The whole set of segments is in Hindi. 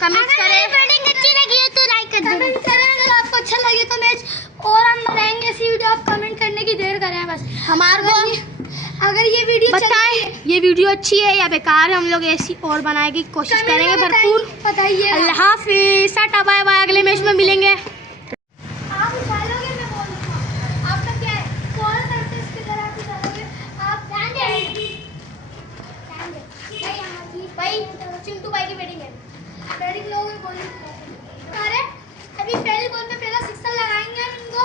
कमेंट करें। अच्छी लगी हो तो लाइक कर कमेंट करें। अगर आपको अच्छा लगे तो मैच और हम बनाएंगे ऐसी वीडियो। आप कमेंट करने की देर करें बस। हमारे को अगर ये वीडियो बताएं ये वीडियो अच्छी है या बेकार है, हम लोग ऐसी और बनाने की कोशिश करेंगे भरपूर। बताइए। अल्लाह हाफिज़, टाटा बाय बाय, अगले मैच में मिलेंगे। आप उछालोगे मैं बोल दूंगा। आपका क्या है? कॉल करते इसकी तरह आप उछालोगे। आप ध्यान दे भाई, चिंटू भाई की बैटिंग है। बैटिंग लोगे बॉलिंग। अरे अभी पहली बॉल पे पहला सिक्सर लगाएंगे हम इनको।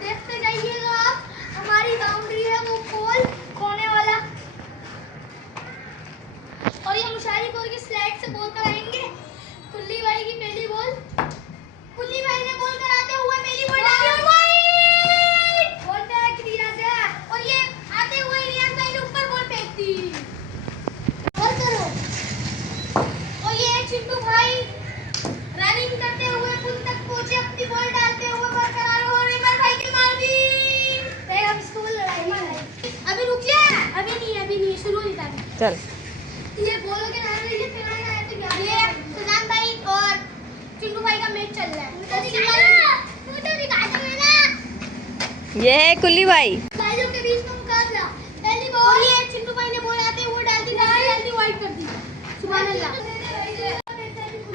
देखते जाइएगा आप। हमारी बाउंड्री है वो पोल खोने वाला। और ये मुशारी बॉल की स्लाइड से बॉल कराएंगे। कुल्ली भाई की पहली बॉल। कुल्ली भाई ने बॉल कराते हुए पहली बॉल डाली और बॉल फेंक दिया से। और ये आते हुए रियाज भाई ने ऊपर बॉल फेंक दी। बॉल करो। और ये चिंटू भाई रनिंग करते हुए पुल तक पहुंचे, अपनी बॉल डालते हुए बरकरार और इमर भाई की मार दी। भाई हम स्कूल लड़ाई अभी रुक जा। अभी नहीं शुरू नहीं करना। चल ये बोलो कि ना ये फिर आया तो क्या ये सुजान भाई और चिंटू भाई का मैच चल रहा है। मुझे दिखाता है ना। ये है कुल्ली भाई। भाइयों के बीच में मुकाबला। पहली बॉल ये चिंटू भाई ने बॉल आते हुए डाल दी, जल्दी वाइड कर दी। सुभान अल्लाह।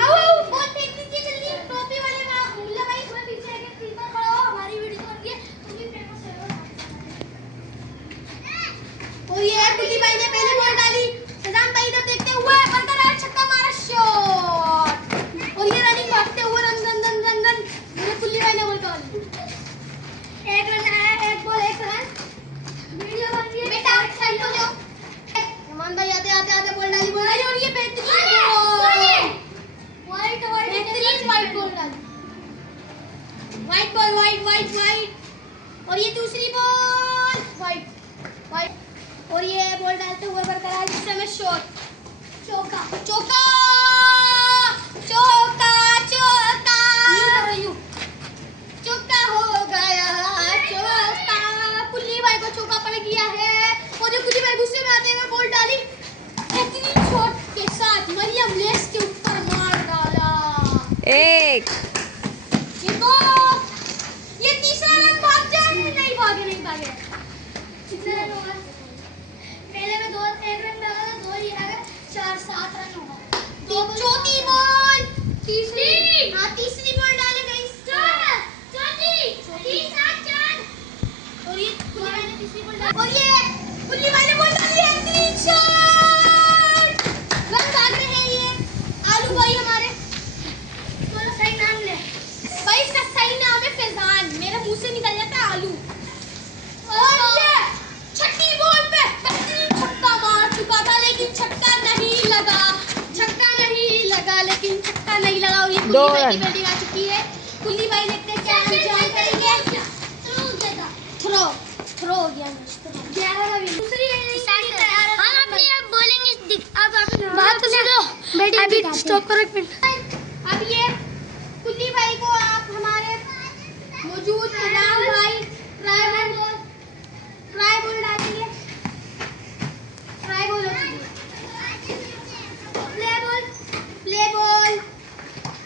आओ बॉल फेंक दीजिए जल्दी। टोपी वाले का मुल्ला भाई थोड़ा पीछे आके कीपर खड़ा हो। हमारी वीडियो बन रही है, तुम भी फेमस हो। और ये कुल्ली भाई ने पहली बॉल डाली। सुजान भाई इधर देखते हुए बरकरार छक्का मारा, शॉट। और ये रनिंग भागते हुए रन। मेरे कुल्ली भाई ने बॉल डाली। एक रन आया, एक बॉल एक रन। वीडियो बन रही है बेटा, साइड हो जाओ। रहमान भाई आते बॉल डाली और ये बेहतरीन वाइट बॉल डाली। वाइट और ये दूसरी बॉल वाइट। और ये बॉल डालते हुए बरकरार इस समय शॉट। चौका चौका हो गया। चौका कुल्ली भाई को चौका पड़ गया है। और ये कुल्ली भाई गुस्से में आते हुए बॉल डाली बेहतरीन शॉट के साथ मरियम लेस के ऊपर मार डाला। एक ये तीसरा रन भाग जाए। नहीं भागे। कितने रन होगा? पहले में एक रन डाला था, 2 ही आ गए, 4-7 रन होगा। चौथी बॉल तीसरी बॉल डाले गई। चौथी 4 और ये कुल्ली भाई ने तीसरी बॉल डाली। और ये कुल्ली भाई ने बॉल डाली है 3 शॉट। रन भाग रहे हैं ये आलू भाई हमारे। तो सही नाम ले भाई, इसका सही नाम है फैजान। मेरे मुंह से निकल जाता है आलू। और ये छठी बॉल पे बेहतरीन छक्का मार चुका था, लेकिन छक्का नहीं लगा और ये कुल्ली भाई की बैटिंग आ चुकी है। कुल्ली भाई देखते हैं क्या अंजाम करेंगे। थ्रो हो गया। 11 रन दूसरी हम अपनी अब बोलेंगे। अब बात तो सुनो, अभी स्टॉप करो एक मिनट। अब ये कुल्ली भाई को आप हमारे मौजूद राम भाई ट्राई बॉल डालेंगे। ट्राई बॉल हो चुकी है। प्ले बॉल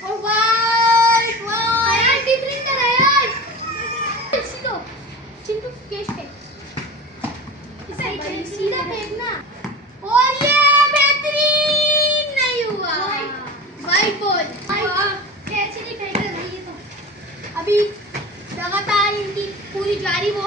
और वाइड यार डिफरेंट है यार। चिंटू कैच पे सीधा फेंकना। और ये बेहतरीन नहीं हुआ। वाइड बॉल कैच नहीं फेंक रहे भाई। ये तो अभी लगातार इनकी पूरी जारी वो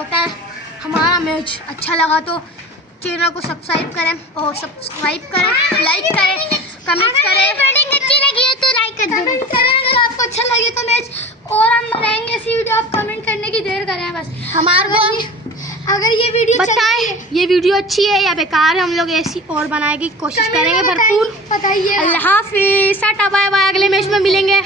होता है हमारा मैच। अच्छा लगा तो चैनल को सब्सक्राइब करें और सब्सक्राइब करें, लाइक करें, कमेंट करें। बैटिंग अच्छी लगी है तो लाइक कर देना, कमेंट करें अगर आपको अच्छा लगे तो मैच और हम बनाएंगे ऐसी वीडियो। आप कमेंट करने की देर करें बस। हमारे को अगर ये वीडियो बताएं ये वीडियो अच्छी है या बेकार है, हम लोग ऐसी और बनाने की कोशिश करेंगे भरपूर। बताइए। अल्लाह हाफिज़, टाटा बाय बाय, अगले मैच में मिलेंगे।